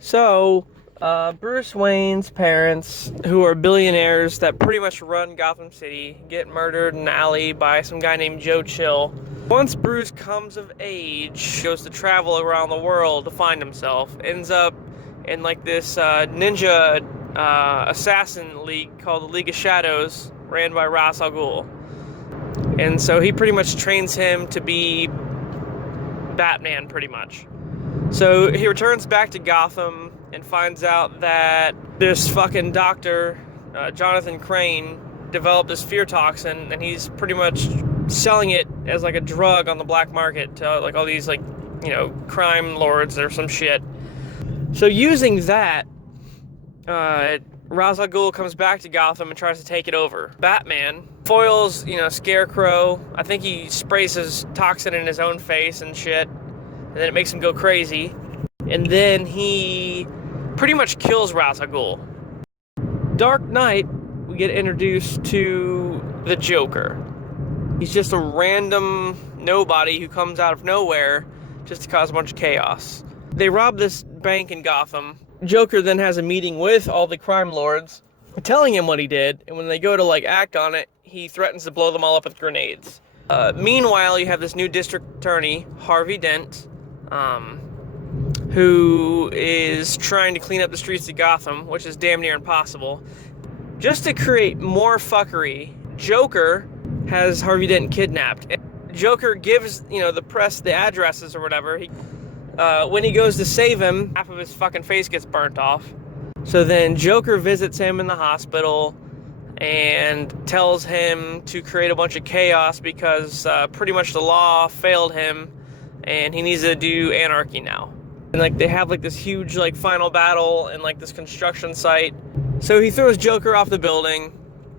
So, Bruce Wayne's parents, who are billionaires that pretty much run Gotham City, get murdered in an alley by some guy named Joe Chill. Once Bruce comes of age, goes to travel around the world to find himself, ends up in like this ninja assassin league called the League of Shadows, ran by Ra's al Ghul. And so he pretty much trains him to be Batman, pretty much. So he returns back to Gotham and finds out that this fucking doctor, Jonathan Crane, developed this fear toxin, and he's pretty much selling it as like a drug on the black market to like all these like, you know, crime lords or some shit. So using that, Ra's al Ghul comes back to Gotham and tries to take it over. Batman foils, you know, Scarecrow. I think he sprays his toxin in his own face and shit, and then it makes him go crazy. And then he pretty much kills Ra's al Ghul. Dark Knight, we get introduced to the Joker. He's just a random nobody who comes out of nowhere just to cause a bunch of chaos. They rob this bank in Gotham. Joker then has a meeting with all the crime lords, telling him what he did, and when they go to like act on it, he threatens to blow them all up with grenades. Meanwhile, you have this new district attorney, Harvey Dent, who is trying to clean up the streets of Gotham, which is damn near impossible. Just to create more fuckery, Joker has Harvey Dent kidnapped. Joker gives, you know, the press the addresses or whatever. When he goes to save him, half of his fucking face gets burnt off. So then Joker visits him in the hospital and tells him to create a bunch of chaos because pretty much the law failed him and he needs to do anarchy now. And like they have like this huge like final battle in like this construction site. So he throws Joker off the building,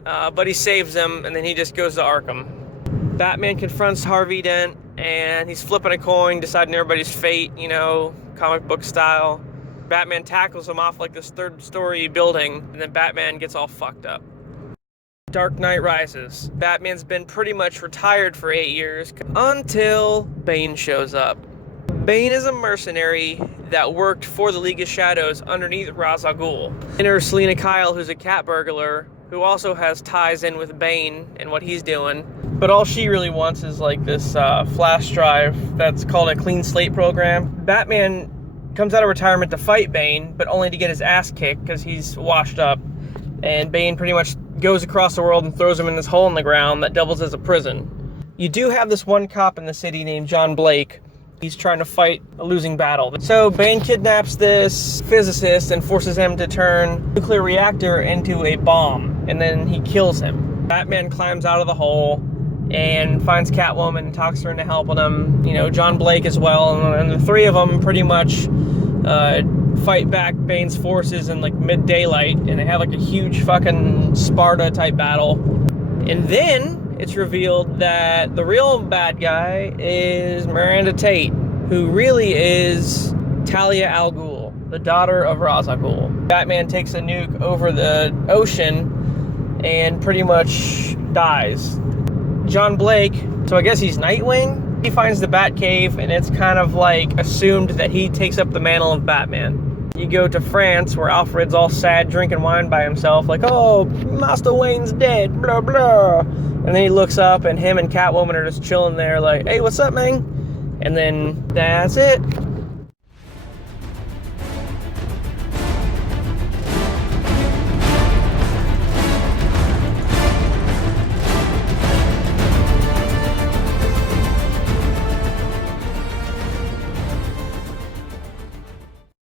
but he saves him, and then he just goes to Arkham. Batman confronts Harvey Dent, and he's flipping a coin, deciding everybody's fate, you know, comic book style. Batman tackles him off like this third-story building, and then Batman gets all fucked up. Dark Knight Rises. Batman's been pretty much retired for 8 years until Bane shows up. Bane is a mercenary that worked for the League of Shadows underneath Ra's al Ghul. Enter Selina Kyle, who's a cat burglar, who also has ties in with Bane and what he's doing. But all she really wants is like this flash drive that's called a clean slate program. Batman comes out of retirement to fight Bane, but only to get his ass kicked because he's washed up. And Bane pretty much goes across the world and throws him in this hole in the ground that doubles as a prison. You do have this one cop in the city named John Blake. He's trying to fight a losing battle. So Bane kidnaps this physicist and forces him to turn a nuclear reactor into a bomb, and then he kills him. Batman climbs out of the hole and finds Catwoman and talks her into helping him. You know, John Blake as well, and the three of them pretty much fight back Bane's forces in like mid-daylight, and they have like a huge fucking Sparta-type battle. And then it's revealed that the real bad guy is Miranda Tate, who really is Talia al Ghul, the daughter of Ra's al Ghul. Batman takes a nuke over the ocean and pretty much dies. John Blake, so I guess he's Nightwing, he finds the Batcave, and it's kind of like assumed that he takes up the mantle of Batman. You go to France, where Alfred's all sad, drinking wine by himself, like, oh, Master Wayne's dead, blah, blah. And then he looks up, and him and Catwoman are just chilling there, like, hey, what's up, man? And then that's it.